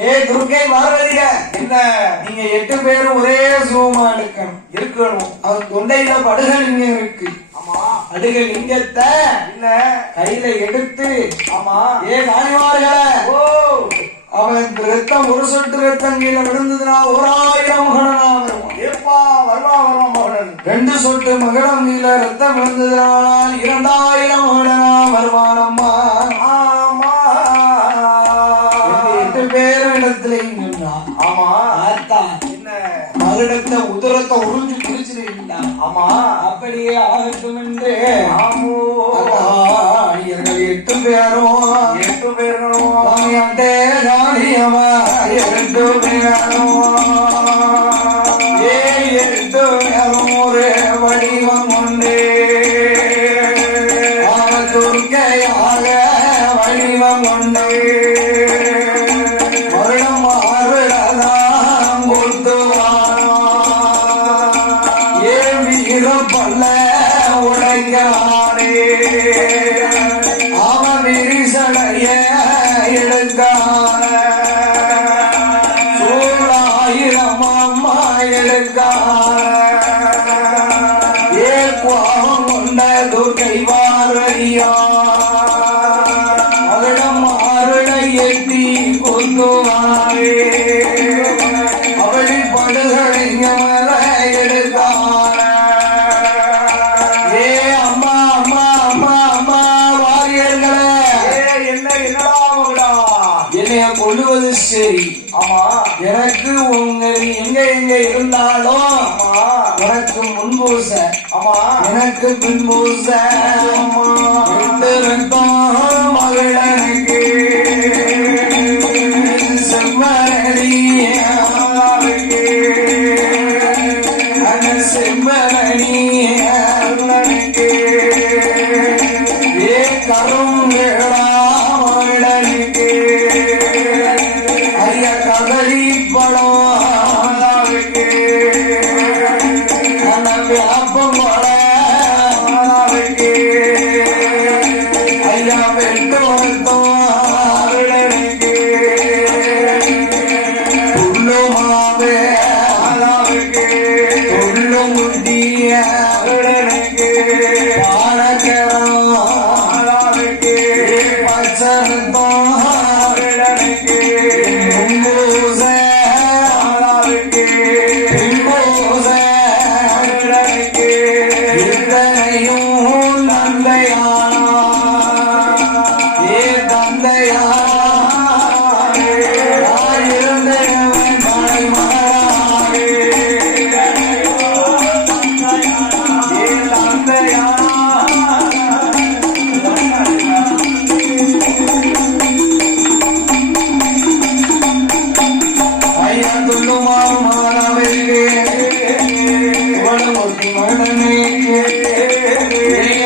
ஏ துர்க்கை பார்வதிய என்ன நீங்க 8 பேரும் ஒரே சுகமா இருக்கணும். அவர் தொண்டையில படுகலிங்க இருக்கு. ஆமா, படுகலிங்கத்தை இல்ல கையில எடுத்து. ஆமா, ஏ காணிவார்கள அவன் ரத்தம் ஒரு சொட்டு ரத்தம் கீழே விழுந்ததுனா 1000 மகனா வருவான். ஏப்பா வருவா மகன். 2 சொட்டு மகனம் கீழே ரத்தம் விழுந்ததுனால் 2000 மகனா வருவானம்மா. ஆமா, 8 பேரும் இடத்துலையும் நின்றான். ஆமா, ஆத்தா என்ன மகனத்தை உதரத்தை உறிஞ்சு குடிச்சிருக்கா. ஆமா, அப்படியே ஆகட்டும் என்று. ஆமோ, 8 பேரும் 8 பேர்களும் ஜானியம்மா 8 பேரும் ஏ 8 பேரும் ஒரு வடிவம் உண்டு. துர்க்கையாக வடிவம் உண்டு. வருடம் ஆறுதான் கொடுத்துவானோ ஏ வீரம் பல்ல உடைக்கானே. அவன் விரிசடைய எடுக்கான சூழாயிரம் அம்மா எடுக்கான ஏ கோபம் கொண்ட துர்க்கை பார்வதியா அவளிடம் ஆறுடை எட்டி கொண்டுவாரே. அவளின் படுகளை எடுக்கான ஏ அம்மா அம்மா அம்மா அம்மா வாரியர்களே என்னைய கொள்ளுவது சரி. ஆமா, எனக்கு உங்கள் எங்க இருந்தாலும் எனக்கு முன்பூச. ஆமா, எனக்கு பின்பூச. மகிழனுக்கு செம்மரணி செம்மரணி ஏ கரும் மகிழனுக்கு ஐய கதலி படம் வியாபம் ஐயா வெட்டு துள்ளுமாவே துள்ளு முட்டிய பாடக்கரம் பச்சரத்தம்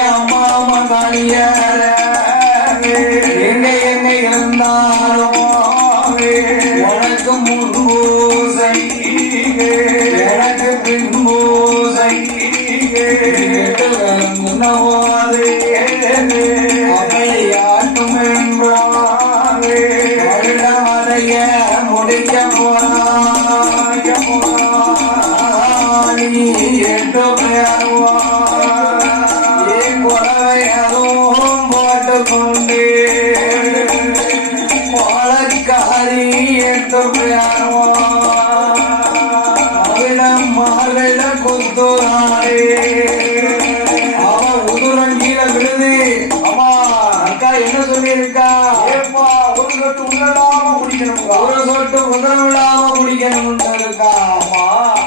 அம்மா அம்மா காணியார எங்க இருந்தாலும் உனக்கு முன்பூசை எனக்கு பின்பூசை அவளை ஆட்டும் என்றாலே வருடமடைய முடிக்க போனாய் 8 பேருவா குறவையதும் போட்டுக்கொண்டு பாலக்காரி 8 பேருவா அவளிடம் மார்கழ குத்துறாரே. அவ உதுரம் கீழே விழுது. அம்மா அக்கா என்ன சொல்லியிருக்கா? ஒரு சொட்டு உதராம குடிக்கணும், ஒரு சொட்டு உதரம் இல்லாம குடிக்கணும் இருக்கா. அம்மா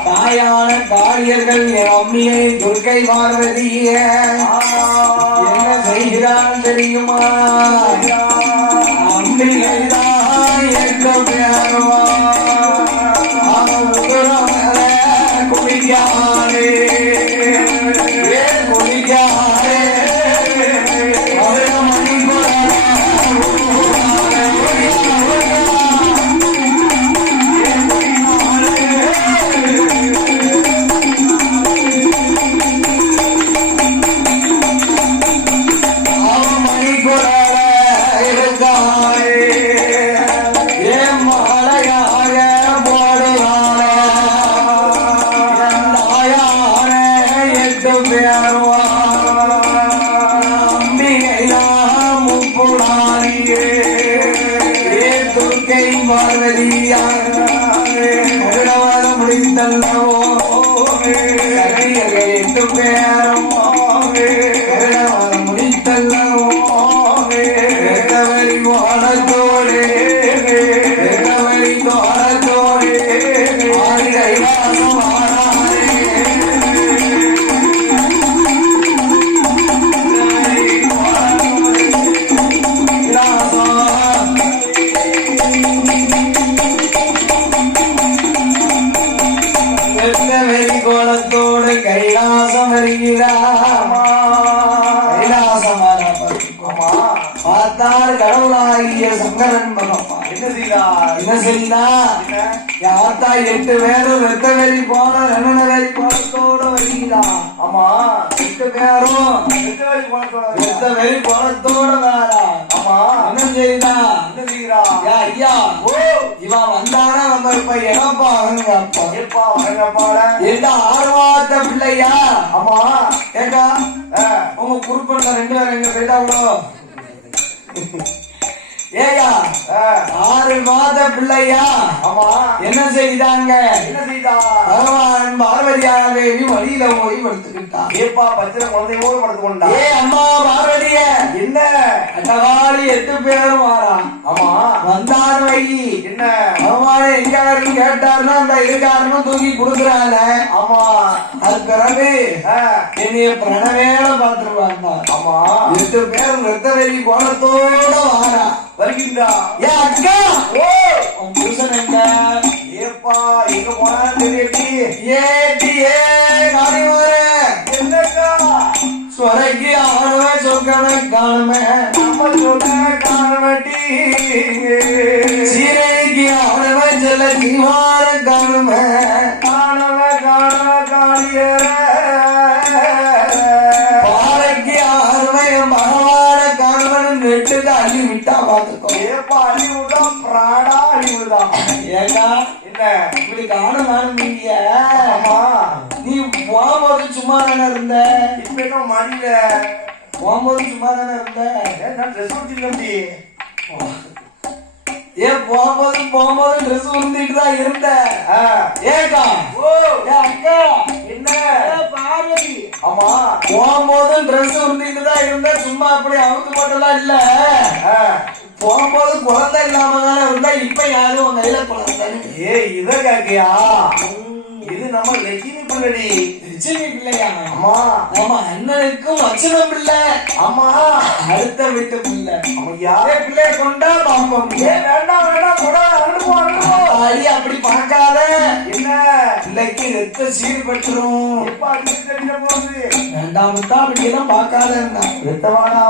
தாயான காரியர்கள் என் அம்மியை துர்க்கை பார்வதிய என்ன செய்கிறான் தெரியுமா? அம்பிகைதான் 8 பேருவா குடிக்காரே குடிக்காரே மணிக்குறார பார்வதியாக முடிந்தல்லவோ 8 பேரும் முடித்தல்லவோ வெட்டவரி கோலத்தோடு வெட்டவரி கோலத்தோடு ஆடி கைலாசம் ஆனாரே வெட்டவரி கோலத்தோடு கைலாசம் வருகிறாமா கைலாசமான பார்த்தார் கடவுளாகிய சங்கரன் பகவான் என்ன செய்தார் யாத்தா 8 பேரும் வெத்தவெளி போன வெள்ளவெளி கோலத்தோட வருகிறான் ஆமா 8 பேரும் வெத்தவெளி கோலத்தோட வாரா ஆமா என்ன செய்தா ஐயா ஓ இவன் வந்தானா நம்ம இப்ப என்னப்பா வாங்கப்பாட எந்த 6 மாத பிள்ளையா ஆமா ஏக்கா உங்க குறுப்பண்ண 2 பேரும் எங்க போயிட்டாங்களோ ஏயா 6 மாத பிள்ளையா ஆமா என்ன செய்தாங்க பகவான் பார்வதியாவே வழியில போய் படுத்துக்கிட்டா ஏப்பா பச்சை குழந்தையோடு படுத்து கொண்டா ஏ அம்மா பார்வதிய என்ன அட்டகாலி 8 பேரும் வாரா ஆமா வந்தாரு வை என்ன பகவான எங்க இருக்கு கேட்டாருன்னா அந்த இருக்காருன்னு தூக்கி கொடுக்குறாங்க ஆமா அது பிறகு என்னைய பிரணவேல பாத்துருவாங்க ஆமா 8 பேரும் வெத்தவெளி கோலத்தோட வாரா வருகின்றா ஏ அக்கா ஓ உன் புருஷன் எங்க ஏப்பா எங்க போனான்னு தெரியட்டி ஏடி ஏ காணி மாறு என்னக்கா சொரைக்கு ஆடுவே சொக்கனை காணுமே நம்ம சொக்கனை காணவட்டி சீரைக்கு ஆடுவே செல்ல தீவார காணுமே காணவே காணியற பாறைக்கு ஆடுவே பகவான காணுவன் நெட்டுக்கு அள்ளி விட்டா பாத்துக்கோ ஏப்பா அள்ளி விட்டா பிராடா அள்ளி விடுதா ஏண்டா என்ன இப்படி காணும் நீங்க நீ போகும்போது சும்மா தானே இருந்த இப்ப என்ன மடியில போகும்போது சும்மா தானே இருந்த ட்ரெஸ் ஊத்திட்டு ஏன் போகும்போது ட்ரெஸ் உடுத்திட்டு தான் இருந்த ஏக்கா ஓ அக்கா என்ன பார்வதி ஆமா போகும்போது ட்ரெஸ் உடுத்திட்டு தான் இருந்த சும்மா அப்படி அவுத்து போட்டெல்லாம் இல்ல போகும்போது குழந்தை இல்லாம தானே இருந்தா இப்ப யாரும் உங்க கையில குழந்தை ஏ இத கேக்கியா இது நம்ம லட்சுமி பிள்ளை லட்சுமி பிள்ளையா ஆமா ஆமா அண்ணனுக்கும் லட்சுமம் பிள்ளை ஆமா அடுத்த வீட்டு பிள்ளை யாரே பிள்ளைய கொண்டா பாப்போம் ஏ வேண்டாம் அடி அப்படி பார்க்காத என்ன பிள்ளைக்கு ரத்த சீர் பெற்றுரும் வேண்டாம் அப்படியெல்லாம் பார்க்காத ரத்தவாடா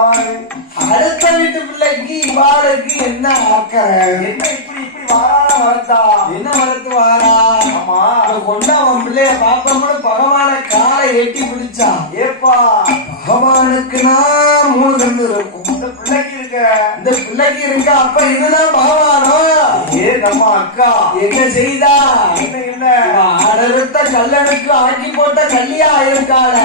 அடுத்த வீட்டு பிள்ளைக்கு இவாளுக்கு என்ன ஆக்கற என்ன இப்படி வாரா வரத்தா என்ன வரத்து வாரா ஆமா கொண்டா அவன் பிள்ளைய பாப்போம்னு பகவான காலை எட்டி பிடிச்சா ஏப்பா பகவானுக்கு நான் 3 கண்ணு இருக்கும் இந்த பிள்ளைக்கு இருக்க அப்ப இதுதான் பகவானோ ஏ நம்ம அக்கா என்ன செய்தா என்ன அடருத்த கல்லனுக்கு ஆக்கி போட்ட கல்லியா இருக்காள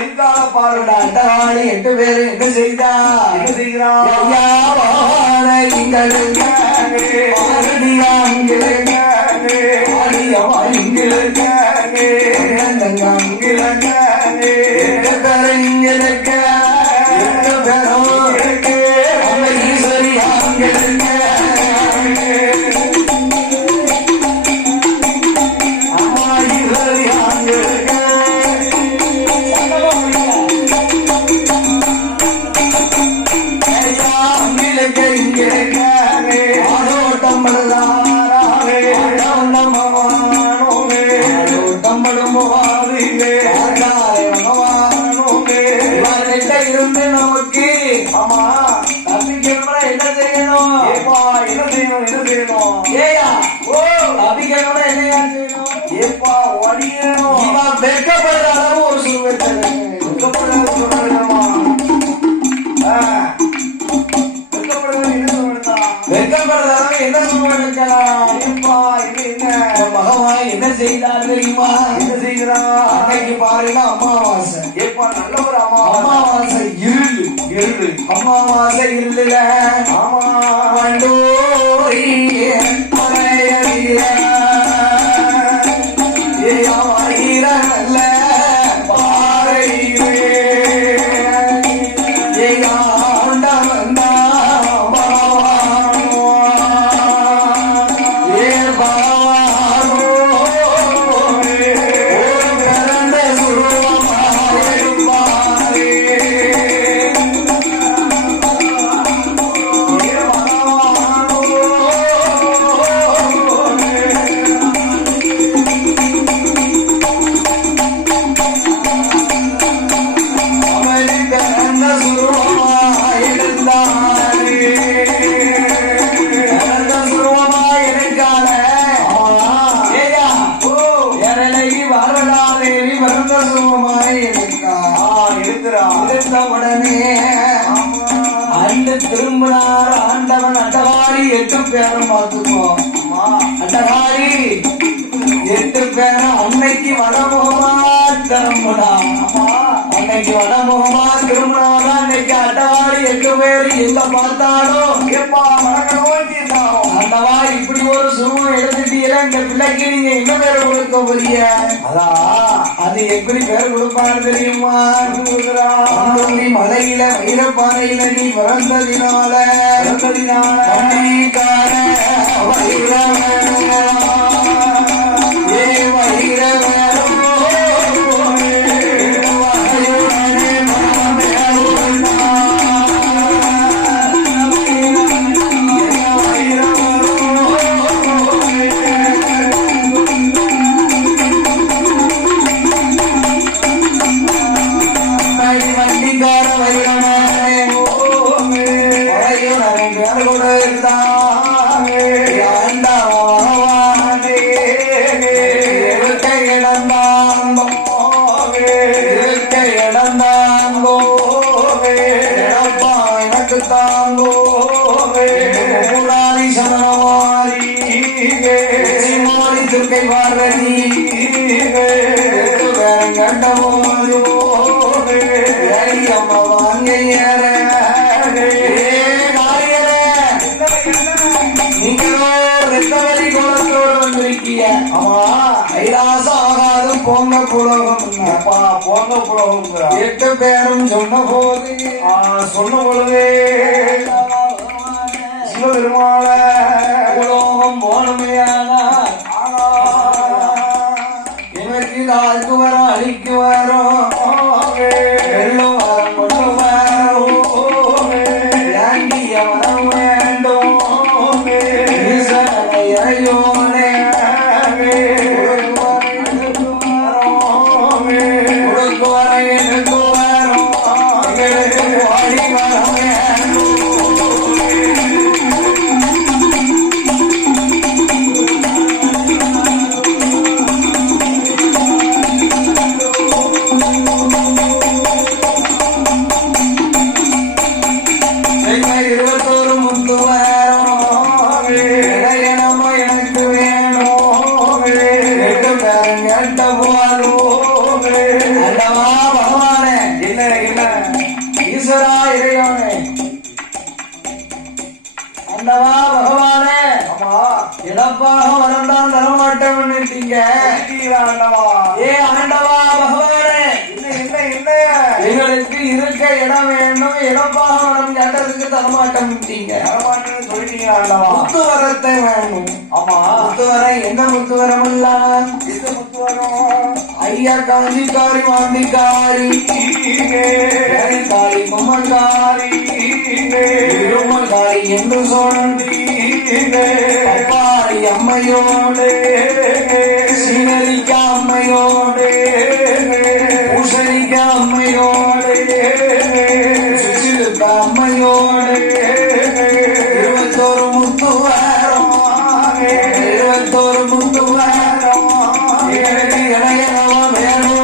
இருக்காள பாருடா அட்டகாளி 8 பேரு என்ன செய்தா என்ன செய்கிறான் ஐயா பகவான இங்களுக்கு இருந்து நமக்கு ஆமா தப்பிக்கணும்னா என்ன செய்யணும் ஏயா ஓ தப்பிக்கணும்னா என்னையா செய்யணும் ஏப்பா ஓடியணும் இவன் வெட்கப்படுற அளவு ஒரு சுருவத்தை வெட்கப்படுற அளவு என்ன சுருவம் இருக்கலாம் ஏப்பா இது என்ன பகவான் என்ன செய்தார் தெரியுமா? என்ன செய்கிறான்? அன்னைக்கு பாருங்க அமாவாசை. எப்ப நல்ல ஒரு அமாவாசை இருளு இருளு அமாவாசை இருளுல ஆமா வண்டோரி நல்ல பாறையிலே உடனே அண்டு திரும்பினார் ஆண்டவன். அட்டகாரி 8 பேரும் பார்த்துக்கோ. அட்டகாரி 8 பேரும் அன்னைக்கு வடமுகமா திரும்பினா. அன்னைக்கு வடமுகமா திரும்பினாதான் அன்னைக்கு அட்டகாரி 8 பேர் எங்க பார்த்தாலும் எப்பா வணக்கம் ஆண்டவா இப்படி ஒரு சுருவம் எடுத்துட்டீங்களா, இந்த பிள்ளைக்கு நீங்க என்ன பேர் கொடுக்க போறீங்க? அது எப்படி பேர் கொடுப்பாரு தெரியுமா? மலையில வைரப்பாறையில நீ பிறந்ததினால போங்க புலகம் போங்க புலகம் 8 பேரும் சொன்ன போது சிவபெருமாள புலோகம் போனமையானார். எனக்கு நாளுக்கு வரும் அழிக்கு வரும் வெள்ளம் வரம் கொண்டு வரும் ஏண்டிய வரம் வேண்டும் இறையோனே இடப்பாக வரந்தான் தரமாட்டோம். ஏ ஆண்டவா பகவானே, எங்களுக்கு இருக்க இடம் வேண்டும், இடப்பாக வரம் கேட்டதுக்கு தரமாட்டம் சொல்லிட்டீங்க. முத்துவரத்தை வேணும். ஆமா முத்துவரம் எந்த முத்துவரம் எல்லாம் எந்த முத்துவரம்? ஐயா காஞ்சிக்காரி வாந்திக்காரி காரி பொம்மன்காரி இருமல்காரி என்று சொல்லி அப்பாரி அம்மையோடு சீனரிக்க அம்மையோடு பூசணிக்க அம்மையோடு சுசிலுக்க அம்மையோடு 21 முத்துவாரம் 21 முத்துவாரம் எனக்கு இணையவா வேணும்.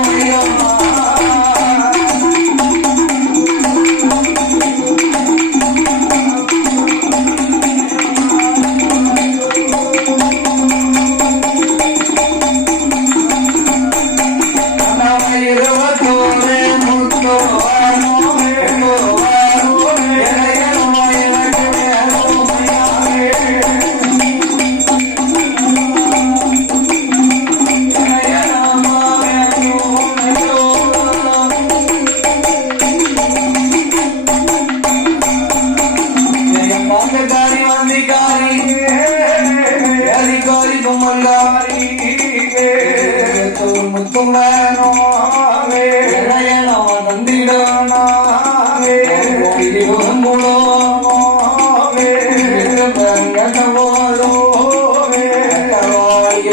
மங்காரி முத்தும் வேணோவே இளையனோ தந்திடனாவே முழோவே பெருங்கட்ட போதோவே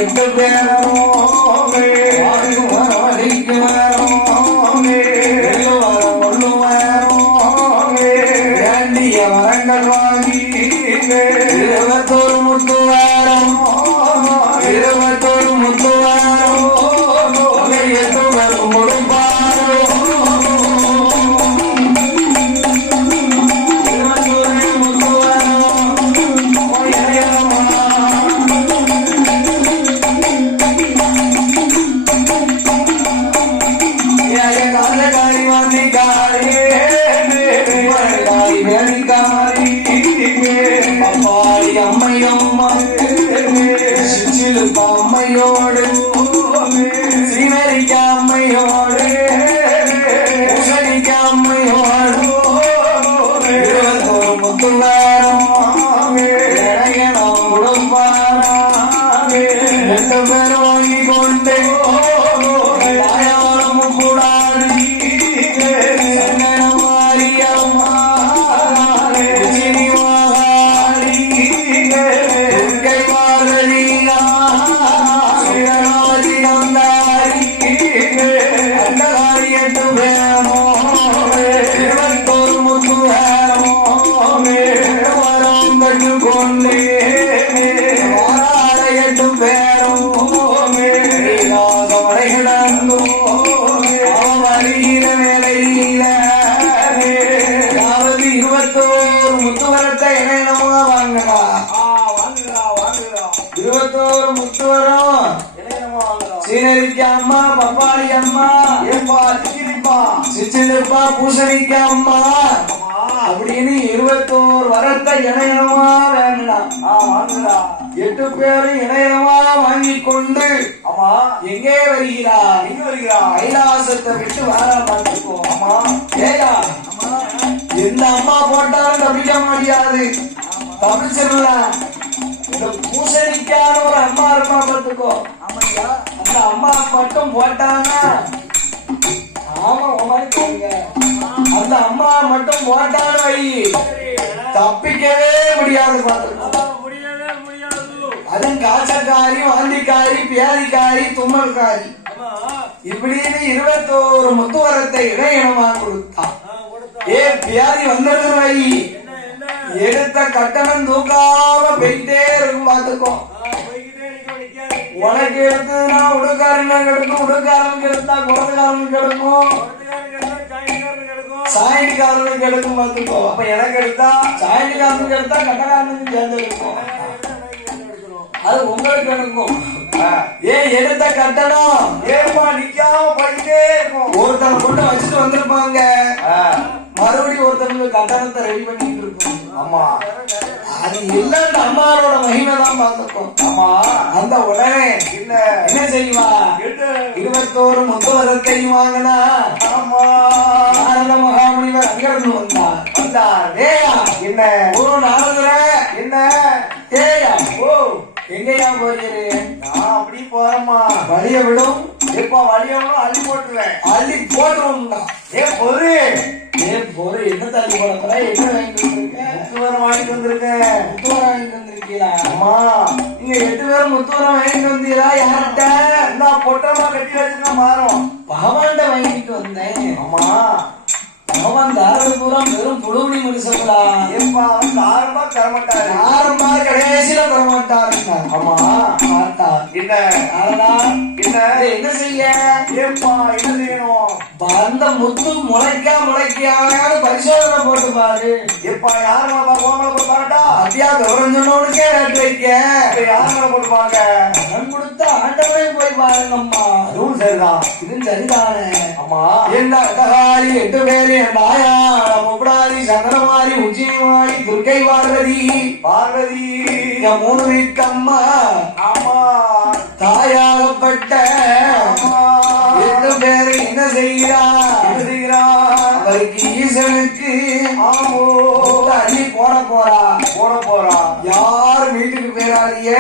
எட்டு பேரோவே வரவழைக்கு வேறோவே வரம் கொள்ளு வேறோவே வேண்டிய வரங்கள் வாங்கி 21 முத்து வேறம் 21 முத்து வேறம் எட்டு பேரும் கொடுப்பாரோ 21 முத்து காரி வாந்தி காரி வேணிக்காரி அம்மாடி அம்மையம்மா சிச்சிலுப்பா அம்மையோடு சீனரிக்க அம்மையோடு பூசணிக்க அம்மையோடு 21 முத்து வேறம் இளையனம் கொடுப்பாராமே 2 பேரும் வாங்கி கொண்டு தாயாரமும் கூடாது சங்கனமாரியம்மா சினிமாகாரி துர்க்கை பார்வதியா சிவராஜி நந்தாரி அண்டகாரி 8 பேரமோ 21 முத்து வேறமோ வரம் பட்டு கொண்டே வாராட 8 பேரும் கிடந்தோ வருகிற வேலையில அதாவது 21 முத்து வரத்தை என்னமா வாங்கடா 21 முத்து வரம் சீனரிக்க அம்மா பப்பாளி அம்மா சிச்சிலிப்பா பூசணிக்க அம்மா அப்படின்னு 21 வரத்தை இணையனமா வேண்டாம் 8 பேரும் இணையனமா வாங்கி கொண்டு ஆமா எங்கே வருகிறார் எங்க வருகிறா கைலாசத்தை விட்டு வாரா பார்த்துக்கோ ஆமா ஏயா எந்த அம்மா போட்டாலும் தப்பிக்க முடியாது தப்பிச்சிடலாம் இந்த பூசணிக்கான ஒரு அம்மா இருப்பா பார்த்துக்கோ ஆமாய்யா அந்த அம்மா மட்டும் போட்டாங்கன்னா ஆமா உமாங்க அந்த அம்மா மட்டும் போட்டாலும் வை தப்பிக்கவே முடியாது பார்த்துக்கோ அதுவும் காய்ச்சக்காரி வாந்திக்காரி பியாதிக்காரி தும்மல்காரி இப்படின்னு 21 முத்து வரத்தை இணையனமா கொடுத்தான் ஏ பியாதி வந்தது வை எடுத்த கட்டணம் தூக்காம போயிட்டே இருக்கும் பார்த்துக்கோ உனக்கு எடுத்ததுன்னா உடுக்காரனுக்கு எடுக்கும் உடுக்காரனுக்கு எடுத்தா குழந்தைக்காரனுக்கு எடுக்கும் சாயண்டிக்காரனுக்கு எடுக்கும் பார்த்துக்கோ அப்ப எனக்கு எடுத்தா சாயண்டிக்காரனுக்கு எடுத்தா கட்டக்காரனுக்கு சேர்ந்து இருக்கும் அது உங்களுக்கு எடுக்கும் ஏன் எடுத்த கட்டணம் ஏப்பா நிக்காம போயிட்டே இருக்கும் ஒருத்தனை கொண்டு வச்சுட்டு வந்திருப்பாங்க மறுபடியும் ஒருத்தனுக்கு கட்டணத்தை ரெடி பண்ணிட்டு இருக்கும் ஆமா அது இல்ல அந்த அம்மாவோட மகிமை தான் பார்த்துக்கோம் ஆமா அந்த உடனே இல்ல என்ன செய்வா 21 முத்து வரத்தையும் வாங்கினா ஆமா நாரத மகாமுனிவர் அங்கிருந்து வந்தார் ஏயா என்ன ஒரு நாரதர என்ன ஏயா ஓ எங்கயா போகிறேன் நான் அப்படி போறேம்மா வழிய விடும் எப்பா வழியவனும் அள்ளி போட்டுருவேன் அள்ளி போட்டுருவோம்டா பொறு பொறு என்ன தள்ளி போட போற என்ன வாங்கிட்டு வந்திருக்க முத்துவரம் வாங்கிட்டு வந்திருக்கேன் முத்துவரம் வாங்கிட்டு வந்திருக்கீங்களா அம்மா நீங்க 8 பேரும் முத்துவரம் வாங்கிட்டு வந்தீங்களா யார்கிட்ட நான் பொட்டமா கட்டி வச்சுன்னா மாறும் பகவான்கிட்ட வாங்கிட்டு வந்தேன் ஆமா பகவான் தாரது பூரா வெறும் புழுவடி மனுஷங்களா எப்பா அவன் ஆரம்பா தரமாட்டாரு ஆரம்பா கடைசியில தரமாட்டாருங்க ஆமா பார்த்தா என்ன ஆனா என்ன என்ன செய்ய ஏப்பா என்ன செய்யணும் அந்த முத்து முளைக்காவது பரிசோதனை போட்டு பாரு எப்பா யார் மேல கோமலை போட்டு பாருட்டா அப்படியா விவரம் சொன்னவனுக்கே ரேட் வைக்க யார் மேல போட்டு பாக்க கடன் கொடுத்த ஆண்டவனே போய் பாருங்கம்மா அதுவும் சரிதான் இது சரிதானே ஆமா என்ன அட்டகாரி 8 பேரு முப்படாதி சந்திரமாரி உச்சினிமாரி துர்க்கை பார்வதி பார்வதி 3 வீட்டம்மா ஆமா தாயாகப்பட்ட 8 பேரு என்ன செய்கிறா அவருக்கு ஈசனுக்கு ஆமோ அள்ளி போட போறா யார் யார் வீட்டுக்கு பேரா பேராளிய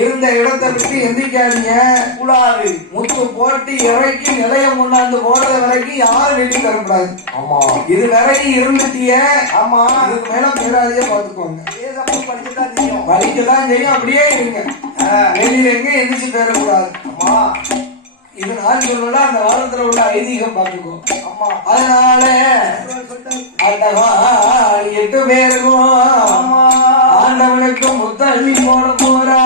இருந்த இடத்தை விட்டு எந்திக்காதீங்க கூடாது. முத்து போட்டு இறக்கி நிலையம் கொண்டாந்து போறது வரைக்கும் யாரும் வீட்டுக்கு வரக்கூடாது. ஆமா இது வரைக்கும் இருந்துட்டிய ஆமா இதுக்கு மேல பேராளிய பாத்துக்கோங்க. படிச்சுதான் தெரியும். படிக்கதான் செய்யும், அப்படியே இருங்க. வெளியில எங்க எந்திரிச்சு பேரக்கூடாது. ஆமா இது நான் சொல்லல, அந்த காலத்துல உள்ள ஐதீகம் பாத்துக்கோ. ஆமா அதனால அந்த 8 பேருக்கும் ஆண்டவனுக்கு முத்தள்ளி போட போறா.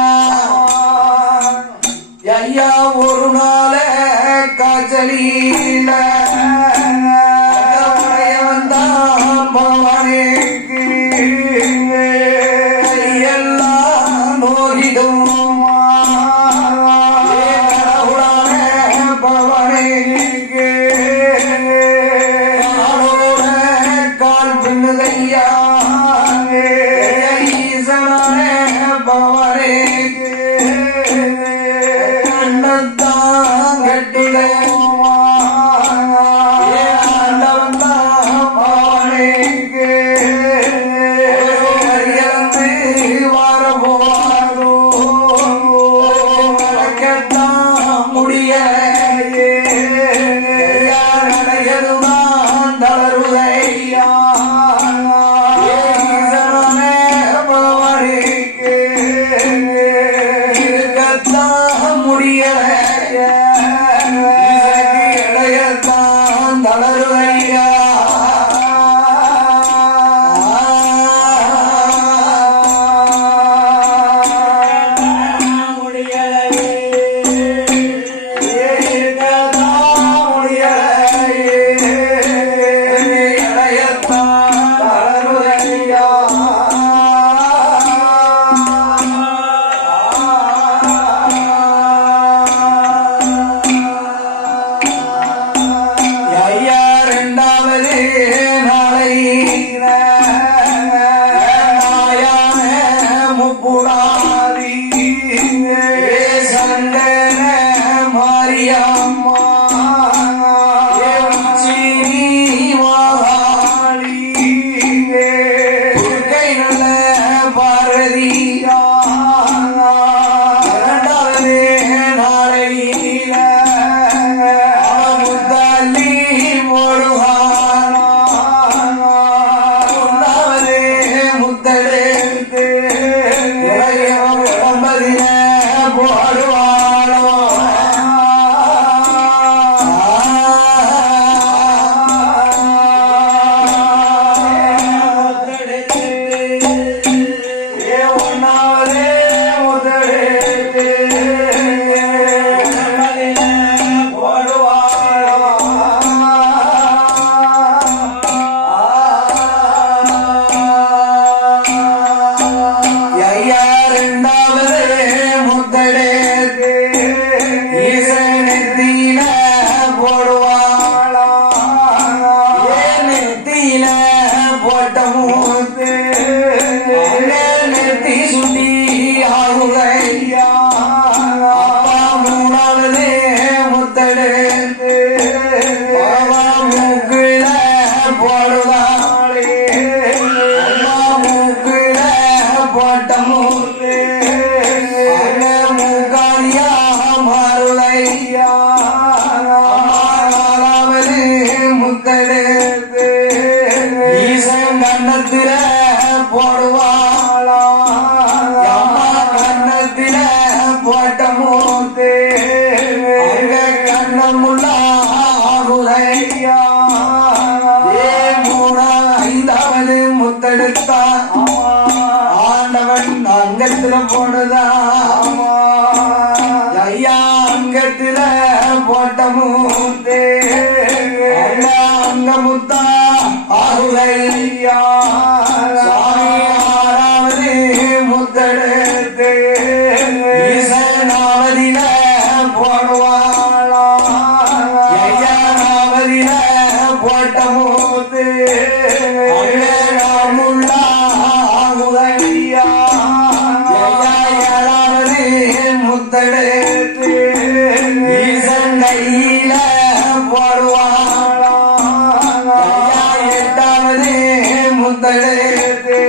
ஐயா ஒரு நாள காய்ச்சலில வந்தான் பவானிக்கு கையெல்லாம் நோகிடும் பவானிக்கு கால் பின்னுதையா ஈசனான பவானிக்கு கண்ணத்தான் கட்டுதேவா ஆண்டவன் தான் பவானிக்கு இறந்து வரபோதோ நடக்கத்தான் முடியலையே நடையதுதான் தளருதையா ஈசனான பவானிக்கு இருக்கத்தான் முடியலையே இடையத்தான் தளருதையா ஐயா 2வது நாளை நாயான முப்புடாதி சந்தன மாரியம்மா சீனி மாகாளி கை நல்ல பாரதியா 2வது நாளையில முத்தல்லி போடுவானா 1வது முத்தெடுத்து உடம்பதில போடுவானோ ஒன்னாவது முதலெடுத்து ஐயா 2வது முத்தெடுத்து ஈசனத்தில போடுவாளா நெத்தியில போட்ட மூத்து நெத்தி சுண்டி ஆகுதையா 3வது முத்தெடுத்து மூக்குல போடுவாளே மூக்குல போட்ட மூத்து மூக்காலியா மாறுதையா 4வது முத்தெடுத்து ஈசன் கண்ணத்தில போடுவாளா கண்ணத்தில போட்ட மூத்து கண்ணமுள்ள ஆகுதையா 5வது முத்தெடுத்தா ஆண்டவன் அங்கத்துல போடுதா ஐயா அங்கத்துல போட்ட மூத்து அங்க முத்தா ஆகுதையா 6வது முத்தெடுத்து ஈசனாவதில போடுவாளா ஐயா 4வதில போட்ட மூத்து முள்ள ஆகுதையா 7வது முத்தெடுத்து ஈசன் கையில போடுவாளா 8வது முத்தெடுத்து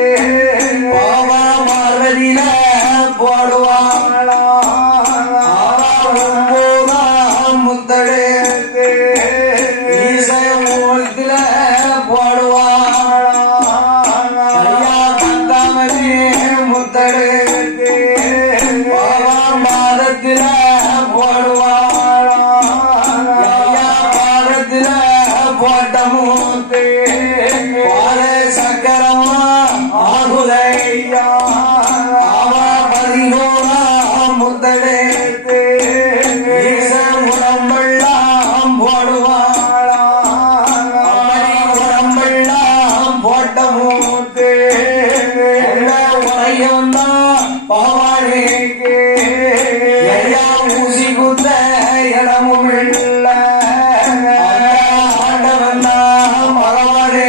பாவ மரதில பாதத்துல போடுவாளா ஐயா பாதத்துல போட்ட மூத்து பாத சக்கரமா ஆகுலையா அவ 11 முத்தெடுத்து உடம்பெல்லாம் போடுவாளா உடம்பெல்லாம் போட்ட மூத்து உரையம்தான் பாவாடிக்கு ஐயா ஊசி குத்த இடமும் இல்ல ஆண்டவன் தான் மகவாடே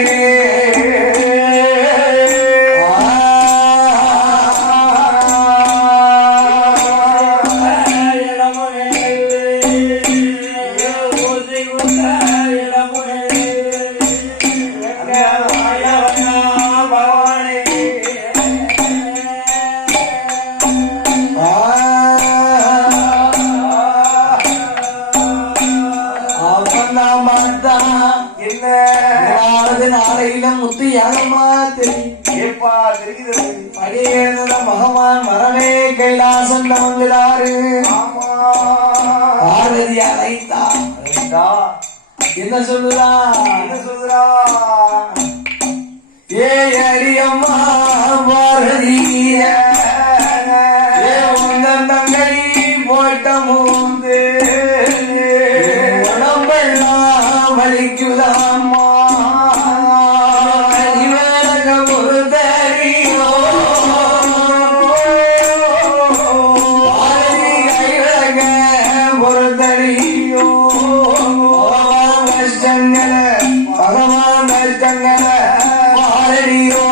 நாளையில முத்து யாகமா தெரியும் பகவான் மரமே கைலாசம் நமங்கிறாரு பார்வதி அழைத்தா என்ன சொல்லுதா ஏ அரியம்மா பார்வதிய தங்கை போட்ட மூந்து உடம்பெல்லாம் வலிக்குதாம்மா பகவான் பாரடியோ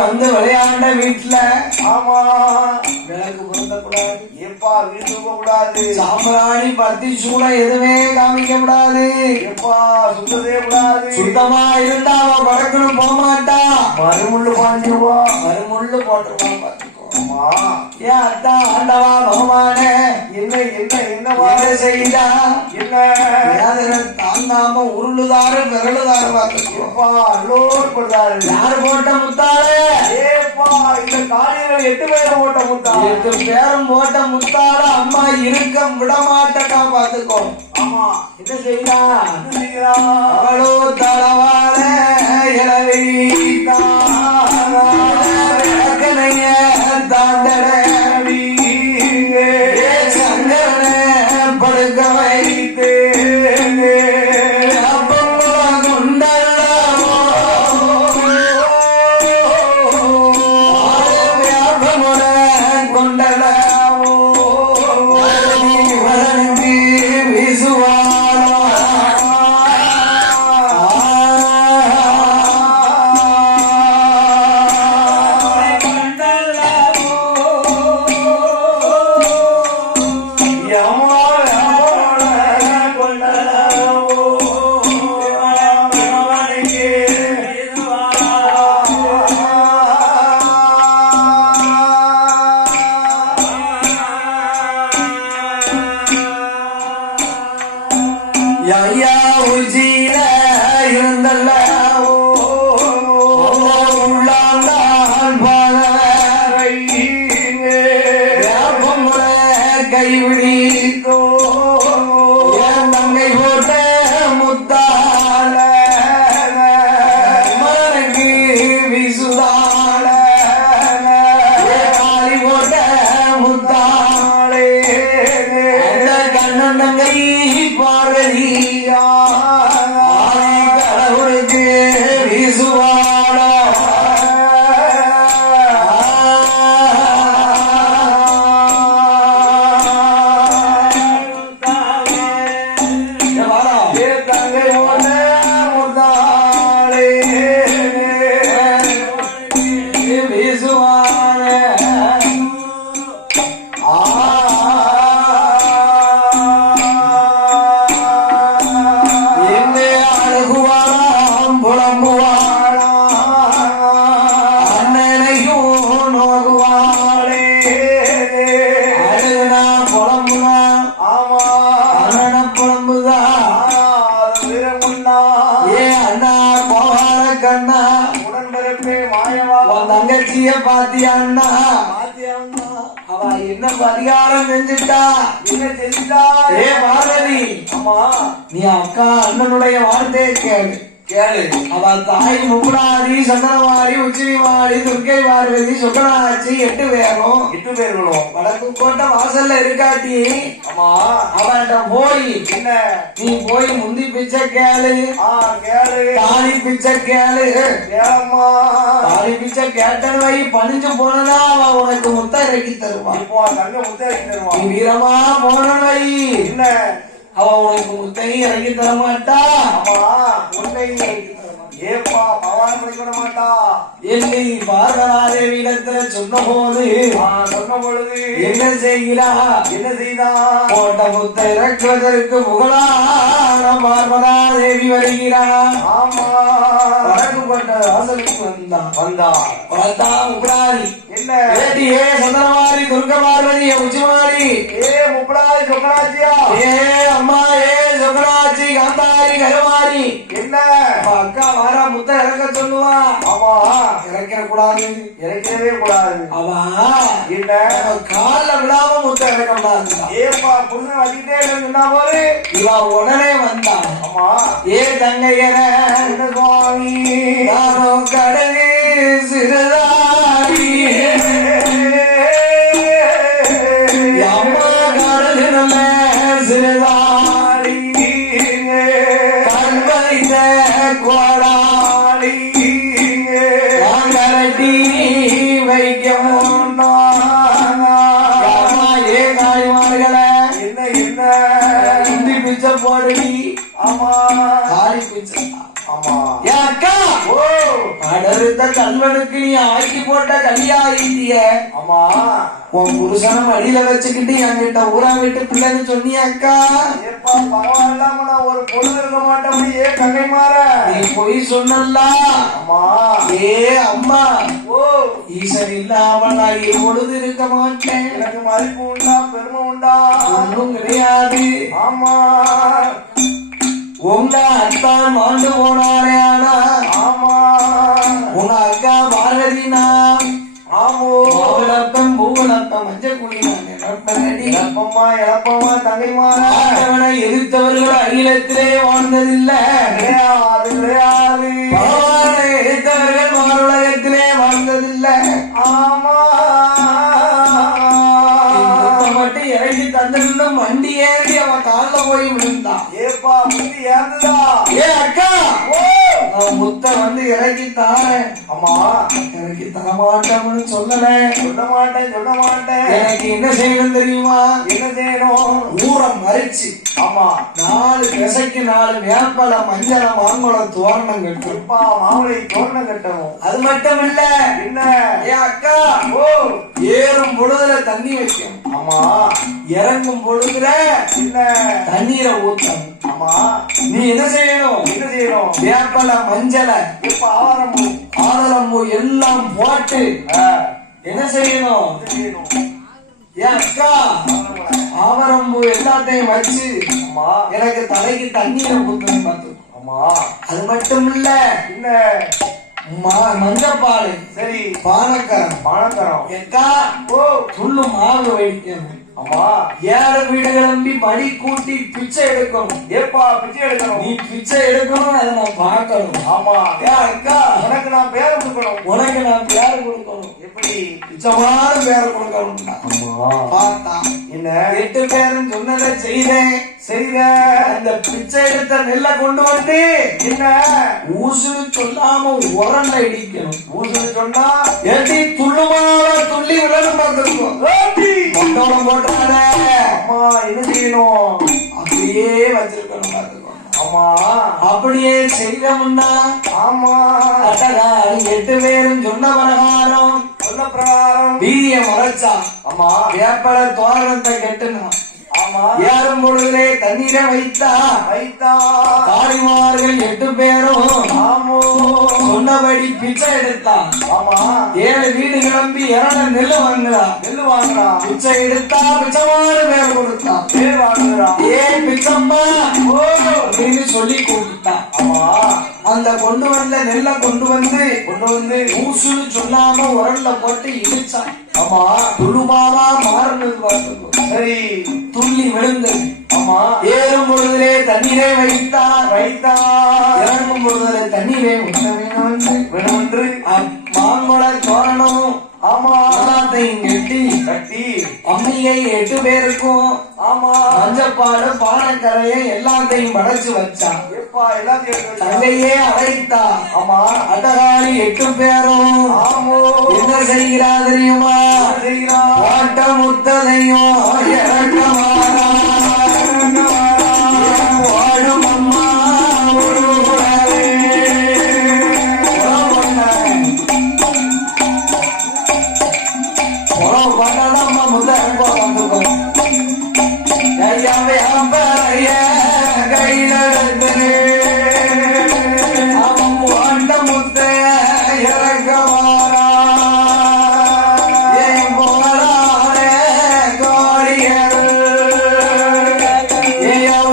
வந்து விளையாண்ட வீட்டுல ஆமா விளக்கு பொருந்தக்கூடாது, எப்பா வீட்டு போக கூடாது, சாம்பிராணி பத்தி சூடம் எதுவுமே காமிக்க கூடாது, எப்பா சுத்ததே கூடாது. சுத்தமா இருந்தா அவ படக்கணும் போக மாட்டா, மறுமுள்ளு பாஞ்சிருவா, மறுமுள்ளு போட்டுருவான் பாத்துக்கோ. ஏன் அத்தா ஆண்டவா பகவானே என்ன என்ன என்னவா செய்தா என்ன தாங்காம உருளுதாரு விரலுதாரு பாத்துக்கோப்பா. லோட் போடுறாரு. யாரு போட்ட முத்தாளே? ஏப்பா இந்த காரியங்கள் 8 பேரை போட்ட முத்தா, 8 பேரும் போட்ட முத்தாள அம்மா இருக்க விட மாட்டக்கா பாத்துக்கோ. ஆமா என்ன செய்தா? என்ன செய்யறா? அவளோ தளவாள இளவீதா தாண்டடி சங்கரன படுக்க வைத்து ஐயா உச்சியில இருந்தல்ல உள்ளாண்டான் பாதரை கைவிடித்தோ என் தங்கை போட்ட முத்தாள மனக்கு விசுதாள காலி போட்ட முத்தாளே கண்ணன் தங்கை பார்வதியா கடவுளுக்கு விசுவாள தங்கச்சிய பாத்தியான்னா அவ என்ன பரிகாரம் செஞ்சுட்டா என்ன செஞ்சுட்டா ஏ பார்வதி அம்மா நீ அக்கா அண்ணனுடைய வார்த்தையை கேளு கேளு அவ தாய் முப்படாதி சந்தனவாரி உச்சினிவாரி துர்க்கை பார்வதி சுக்கனாச்சி 8 பேர்களும் வடக்கு கோட்டை வாசல்ல இருக்காட்டி அம்மா அவன்கிட்ட போய் என்ன நீ போய் முந்தி பிச்சை கேளு கேளு தாலி பிச்சை கேளு கேளம்மா தாலி பிச்சை கேட்டது வை பணிஞ்சு போனதா அவ உனக்கு முத்த இறக்கி தருவான் முத்த இறக்கி தருவான் நீ வீரமா போன வை என்ன அவ உனக்கு முத்தையும் இறங்கி தர மாட்டா உன்னை ஏப்பா பகவான் படிக்க மாட்டா என்னை பார்வதாதேவியிடத்துல சொன்ன பொழுது என்ன செய்கிறா என்ன செய்தா போட்ட முத்தை இறக்குவதற்கு புகழான பார்வதாதேவி வருகிறா ஆமா வடக்கு போட்ட வாசலுக்கு வந்தா முப்படாரி என்ன ஏ சந்தனமாரி துர்க்க பார்வதி உச்சிமாரி ஏ முப்படாரி சொக்கனாச்சியா ஏ அம்மா ஏ சொக்கனாச்சி காந்தாரி கருமாரி என்ன அக்கா வாரா முத்த இறக்க சொல்லுவா ஆமா இறக்க கூடாது இறக்கவே கூடாது அவா என்ன கால விடாம முத்த இறக்க கூடாது ஏப்பா புருஷன் வச்சுட்டே சொன்னா போது இவா உடனே வந்தா ஆமா ஏ தங்கையன என்ன சுவாமி நானோ கடலே சிறுதாரி அம்மா கடல் நல்ல சிறுதாரி கண்பைந்த கோடாளி கரட்டி வைக்க ஏ காளிமார்களை என்ன என்ன இந்தி பிச்சை போடுடி ஆமா காளி பிச்சை ஆமா ஏன் அக்கா ஓ அடுத்த கல்வனுக்கு நீ ஆக்கி போட்ட கல்யாணிய ஆமா உன் புருஷன மடியில வச்சுக்கிட்டு என்கிட்ட ஊரா விட்டு பிள்ளைன்னு சொன்னியா அக்கா ஏப்பா பகவான் இல்லாம நான் ஒரு பொழுது இருக்க மாட்டேன் ஏ கங்கை மாற நீ போய் சொன்னல்ல அம்மா ஏ அம்மா ஓ ஈசன் இல்லாம நான் பொழுது இருக்க மாட்டேன் எனக்கு மதிப்பு உண்டா பெருமை உண்டா ஒன்றும் கிடையாது ஆமா உங்க அத்தான் மாண்டு போனாரே ஆனா ஆமா உங்க அக்கா பார்வதினா ஆமோ அவளப்பம் பூவளப்பம் மஞ்சள் குடி இழப்பம்மா இழப்பம்மா தங்கைமாரை எதிர்த்தவர்கள் அகிலத்திலே வாழ்ந்ததில்லை அது கிடையாது எதிர்த்தவர்கள் மாறுலகத்திலே வாழ்ந்ததில்லை ஆமா மட்டும் இறங்கி தந்திருந்தும் வண்டி ஏறி அவன் கால போய் விழுந்தான் ஏப்பா முந்தி ஏறுதா ஏ அக்கா முத்த வந்து இறக்கி தாரேன் அம்மா இறக்கி தரமாட்டோம்னு சொல்ல மாட்டேன் எனக்கு என்ன செய்யணும் தெரியுமா என்ன செய்யணும் ஊரை மறிச்சு ஆமா 4 திசைக்கு 4 வேப்பல மஞ்சள மாங்குளம் தோரணம் கட்டுப்பா மாவுளை தோரணம் கட்டணும் அது மட்டும் இல்ல என்ன ஏ அக்கா ஓ ஏறும் பொழுதுல தண்ணி வைக்கும் ஆமா இறங்கும் பொழுதுல என்ன தண்ணீரை ஊத்தணும் ஆமா நீ என்ன செய்யணும் வேப்பல மஞ்சள இப்ப ஆரம்பு எல்லாம் போட்டு என்ன செய்யணும் ஏன் அக்கா ஆவரம்பு எல்லாத்தையும் வச்சு ஆமா எனக்கு தலைக்கு தண்ணீரை ஊத்தணும் பார்த்து. ஆமா அது மட்டும் இல்ல, என்ன மஞ்சப்பாடு சரி பானக்கரம் எக்கா ஓ துள்ளு மாவு வைக்கணும். ஆமா 7 வீடு கிளம்பி மடி கூட்டி பிச்சை எடுக்கணும். ஏப்பா பிச்சை எடுக்கணும், நீ பிச்சை எடுக்கணும், அதை நான் பார்க்கணும். ஆமா அக்கா உனக்கு நான் பேர் கொடுக்கணும், உனக்கு நான் பேர் கொடுக்கணும். எப்படி பிச்சமான பேர் கொடுக்கணும். ஆமா பார்த்தா என்ன 8 பேரும் சொன்னதை செய்தேன். அந்த பிச்சை எடுத்த நெல்லை கொண்டு வந்து என்ன ஊசுன்னு சொல்லாம உரண்டை இடிக்கணும். ஊசுன்னு சொன்னா ஏட்டி துள்ளுமாவ துள்ளி விழணும் பார்த்துருக்கோம். கொண்டோளம் போட்டாத அம்மா என்ன செய்யணும், அப்படியே வச்சிருக்கணும் பார்த்துக்கோ. ஆமா அப்படியே செய்தோம்னா ஆமா அட்டகா 8 பேரும் சொன்ன பிரகாரம் வீதிய மறைச்சா. ஆமா வேப்பல தோரணத்தை கெட்டுனா. ஆமா ஏறும் பொழுதுலே தண்ணீரை வைத்தா தாய்மார்கள் 8 பேரும் ஆமோ சொன்னபடி பிச்சை எடுத்தா. ஆமா 7 வீடு கிளம்பி 2 நெல்லு வாங்குறா. பிச்சை எடுத்தா பிச்சமான பேர் கொடுத்தா. பேர் வாங்குறா, ஏ பிச்சம்மா ஓ அப்படின்னு சொல்லி கூப்பிட்டா. ஆமா அந்த கொண்டு வந்த நெல்லை கொண்டு வந்து ஊசுன்னு சொல்லாம உரல்ல போட்டு இடிச்சா. ஆமா துளுமாவா மாறினது பார்த்துக்கோ. சரி துள்ளி விழுந்தது. ஆமா ஏறும் பொழுதிலே தண்ணீரை வைத்தா. இறங்கும் பொழுதிலே தண்ணீரை வேணுமென்று மாங்கொட தோரணமும் ஆமா எல்லாத்தையும் கட்டி அம்மியை 8 பேருக்கும் ஆமா மஞ்சப்பாடு பானக்கரையை எல்லாத்தையும் படைச்சு வச்சான். எப்பா எல்லாத்தையும் தங்கையே அழைத்தா. ஆமா அட்டகாலி 8 பேரும் ஆமோ என்ன செய்கிறா தெரியுமா? செய்கிறா பாட்ட முத்ததையும் இறக்கமாறா வாழும் அம்மா ஒரு குரலே. உறவு பண்ணாதான் முத்த வந்துக்கும். ஐயாவே அம்பரைய கையில எடுத்து அவன் வாண்ட முத்த இறக்கமாறா. ஏன் போறானே கோடியர்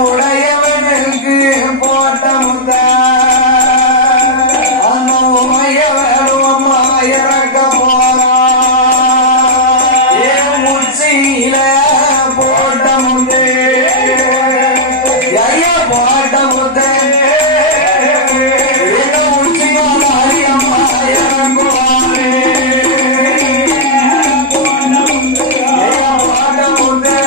உடையவனுக்கு போட்ட முத்த அந்த உமைய வேணுமா இறக்க போறா. ஏன் முச்சியில போட்ட முத்தே ஐயா போட்ட முத்தே முச்சியம்மா இறங்குவாரே. போட்ட முத்தே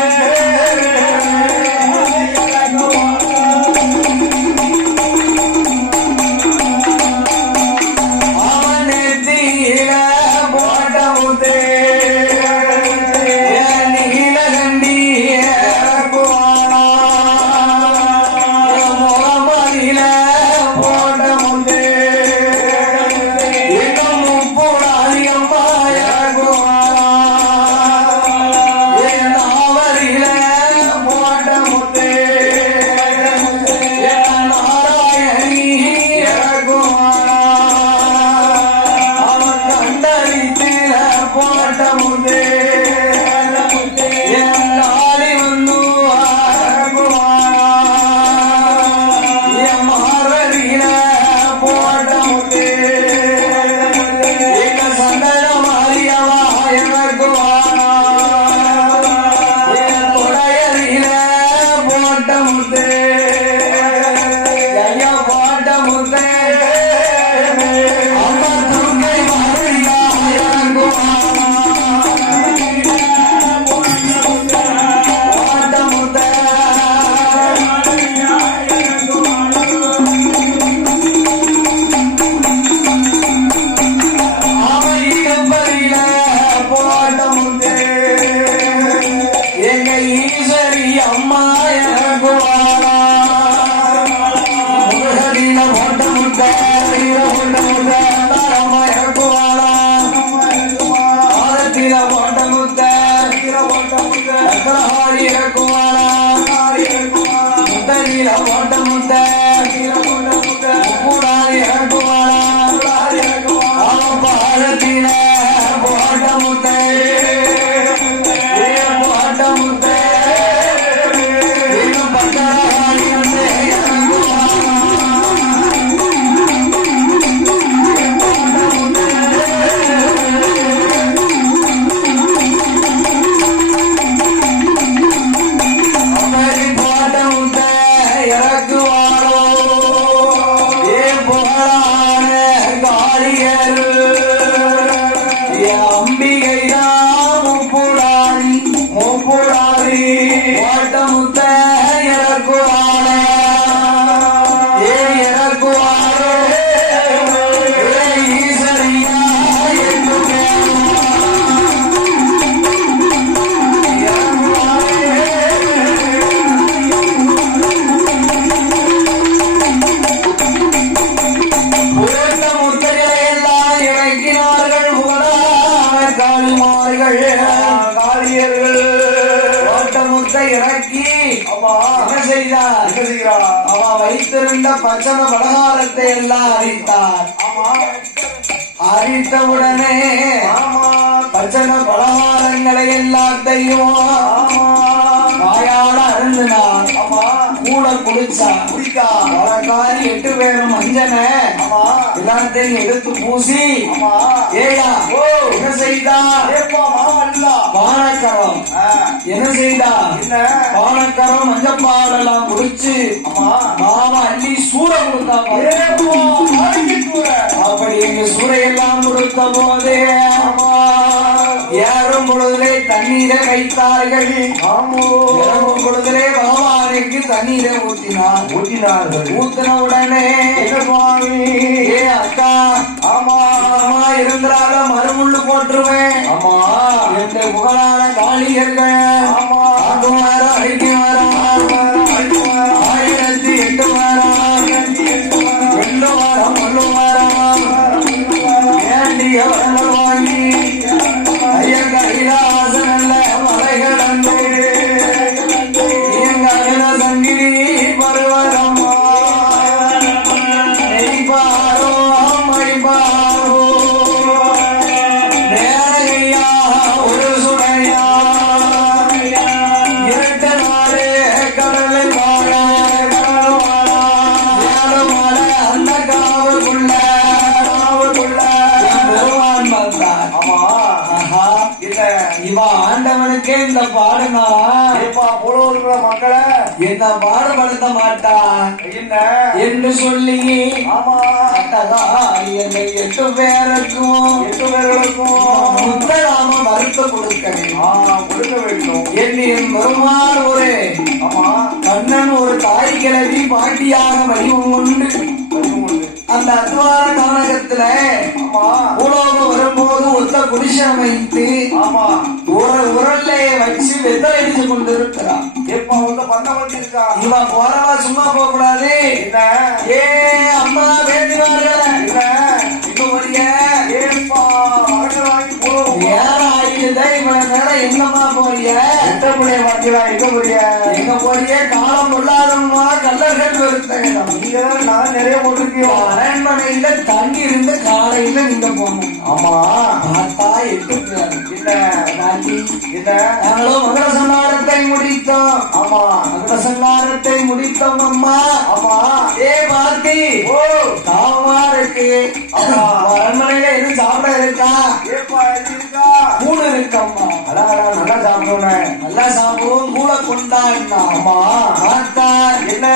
அவன் நெத்தியில போட்ட முத்தே நீலகண்டி இறக்குவானா. முகமதியில போட்ட முத்தே இன்னும் முப்புடாதி அம்மா இறக்குவானா. நாவரியில போட்ட முத்தே நாராயணி இறக்குவானா. அவன் கண்டறித்தில போட்ட முத்தே நாளி வந்து இறக்குவானா. என் மாரடியில போட்ட முத்தே எங்க சந்தன மாரியவா இறக்குவானா. என் கொடையரியில போட்ட முத்தே ஐயா போட்ட முத்தே அம்மா துர்க்கை மாரியா இறங்குவானா. போட்ட முத்தே அவன் இடுப்பரியில போட்ட முத்தே எங்க ஈஸ்வரி அம்மா இறங்குவானா. முகடியில போட்ட முத்தே போட்ட முத்தே அம்மா இறங்குவானா. ஆரத்தில போட்ட முத்தே அக்ரஹாரி இறக்குவானா. முத்தடியில போட்ட முத்தே முப்புடாதி இறக்குவானா. அவன் பாரத்தில போட்ட முத்தே போட்ட முத்தே இன்னும் பக்கரா முத்த இறக்குவாரே ஏ இறக்குவாரே ஈஸ்வரியா என்று காளியர்கள் ஓட்டமுத்தை இறக்கி என்ன செய்தார் அவ வைத்திருந்த பச்சம பலகாரத்தை எல்லாம் அறித்தார் அறித்தவுடனே பச்சம பலகாரங்களை எல்லாத்தையும் வாயால அருந்தினார் கூட குடிச்சா வழக்காரி 8 பேரும் மஞ்சனை எல்லாத்தையும் எடுத்து பூசி ஏயா என்ன செய்தா பானக்கரம் என்ன செய்தா பானக்கரம் மஞ்சப்பாடெல்லாம் குடிச்சு மாமா அள்ளி சூட கொடுத்தா அப்படி எங்க சூறையெல்லாம் கொடுத்த போதே ஏறும் பொழுதிலே தண்ணீரை வைத்தார்கள் இறங்கும் பொழுதிலே பகவானுக்கு தண்ணீரை ஊற்றினார்கள் ஊத்தின உடனே ஏ அக்கா ஆமா இருந்தால மறுமுள்ளு போட்டுருவேன் என்ற புகழான காளியர்கள் அழைக்கு வாரம் 1008 வாரம் 2 வாரம் 1 வாரம் வேண்டிய வரங்கள் வாங்கி ஐயன் கைலாசன் அல்ல மலைகள் அன்று எங்க அகல சங்கிலி பருவதம் நெய்பாரோ மைபாரோ நேரையா ஒரு சுடையா 2 நாடு கடலில் வாழ அந்த காவுக்குள்ள பெருமான் வந்தார் இவ ஆண்டவனுக்கே இந்த பாடுனா மக்களை என்ன பாடுபடுத்த மாட்டான் என்று சொல்லி என்னை 8 பேருக்கும் முத்தராம மறுத்து கொடுக்க வேண்டும் என் பெருமாள் ஒரு கண்ணன் ஒரு தாய் கிழவி பாட்டியாக வடிவம் கொண்டு அந்த அத்வார கானகத்துல பூலோகம் வரும்போது ஒத்த குடிசை அமைத்து உரல்ல வச்சு வெத்தலை அடிச்சு கொண்டு இருக்கிறான் இவன் போறவா சும்மா போக கூடாது ஏ அம்மா வேண்டினார்கள் எங்கம்மா போறிய எங்க போறிய காலம் பொல்லாதம்மா கல்லர்கள் வருத்தம் நான் நிறைய போட்டிருக்கோம் அரண்மனையில தங்கி இருந்து காலையில நீங்க போகணும் பார்த்தா 8 நாங்களும் மகர சங்காரத்தை முடித்தோம் மகர சங்காரத்தை முடித்தோம் அம்மா ஏ பார்த்தி தாவமா இருக்கு அரண்மனையில எதுவும் சாப்பிட இருக்கா கூடு இருக்கம்மா நல்லா சாப்பிடுவேன் நல்லா சாப்பிடுவோம் கூட கொண்டாடினா பார்த்தா என்ன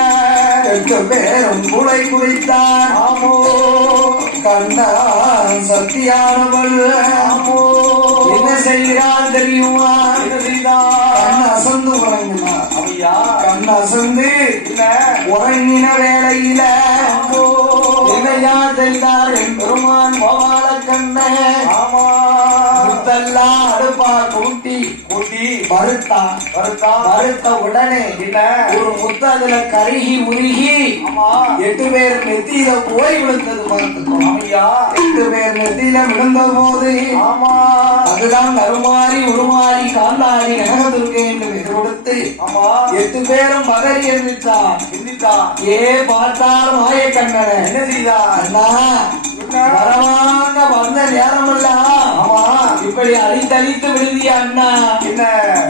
8 பேரும் கூடை குடித்தார் கண்ணா சத்தியானவள் என்ன செய்கிறாள் தெரியுமா கண் அசந்து உறங்கினார் கண் அசந்து உறங்கின வேளையில என்னையா செய்தார் என் பெருமான் கோபால கண்ணன் முத்தெல்லாம் அடுப்பா கூட்டி வறுத்த உடனே ஒரு முத்து அதுல கருகி உருகி 8 பேர் நெத்தியில போய் விழுந்தது பார்த்துக்கோம் 8 பேர் நெத்தியில விழுந்த போது அதுதான் கருமாறி உருமாறி காந்தாரி கனகதுர்கை என்று பெயர் கொடுத்து 8 பேரும் மகரி எந்திரிச்சா ஏ பார்த்தால் மாய கண்ணன என்ன செய்தா அண்ணா வரவாங்க வந்த நேரம் இல்ல இப்படி அழித்தழித்து விடுதியா அண்ணா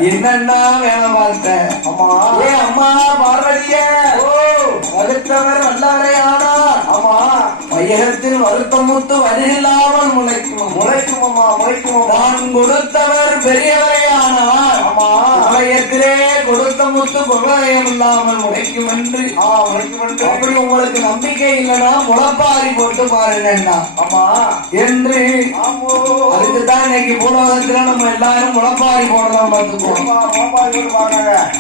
என்னன்னா வேலை பார்த்த ஏ அம்மா பார்வதிய வகுத்தவர் வல்லவரையானா வையகத்தில் வருத்தமுத்து வரியில்லாமல் முளைக்கும் முளைக்கும் நான் கொடுத்தவர் பெரியவரையானால் வளையத்திலே கொடுத்த முத்து கொள்ளையம் இல்லாமல் முளைக்கும் என்று அப்படி உங்களுக்கு நம்பிக்கை இல்லைன்னா முளப்பாரி போட்டு பாருங்கண்ணா என்று அதுக்குதான் இன்னைக்கு பூலோகத்துல நம்ம எல்லாரும் முளப்பாரி போடலாம் பார்த்துக்கோம்.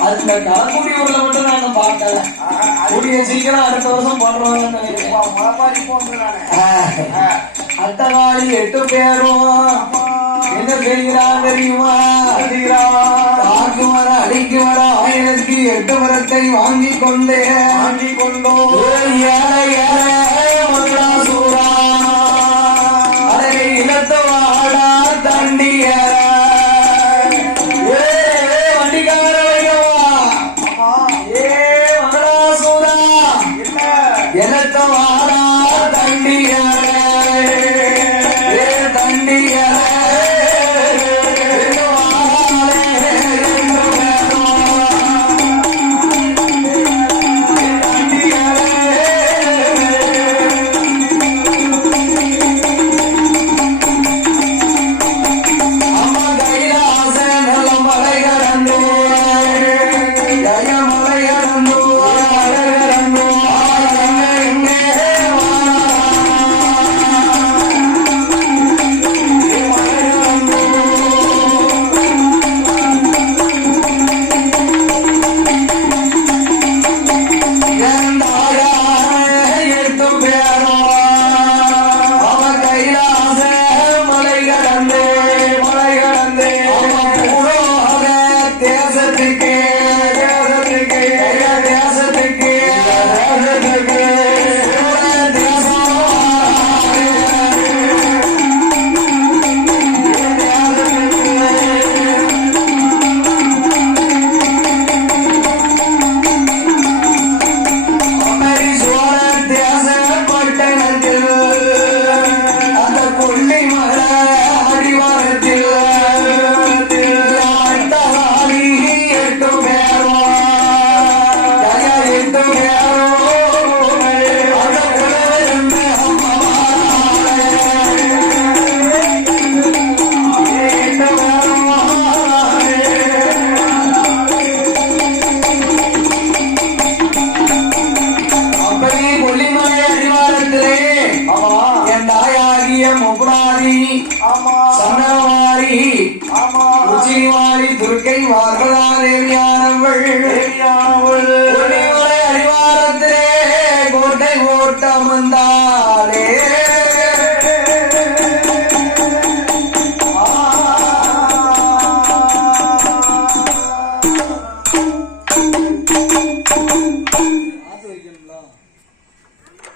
அதுல கலக்குடி ஊர்ல மட்டும் நான் பார்க்கல. கூடிய சீக்கிரம் அடுத்த வருஷம் போடுறோம்னு அட்டகாளி 8 பேரும் என்ன செய்கிறார் தெரியுமா? தாக்கு வர அடிக்கு வர 1008 மரத்தை வாங்கி கொண்டோ மதுராசூரா அதை இனத்த வாடா தண்டிய வண்டிகார மதுராசூரா இனத்த வாடா தண்டிய துர்க்கை வார்கதாதேவியானவள் அடிவாரத்திலே கோட்டை ஓட்டமந்தாளே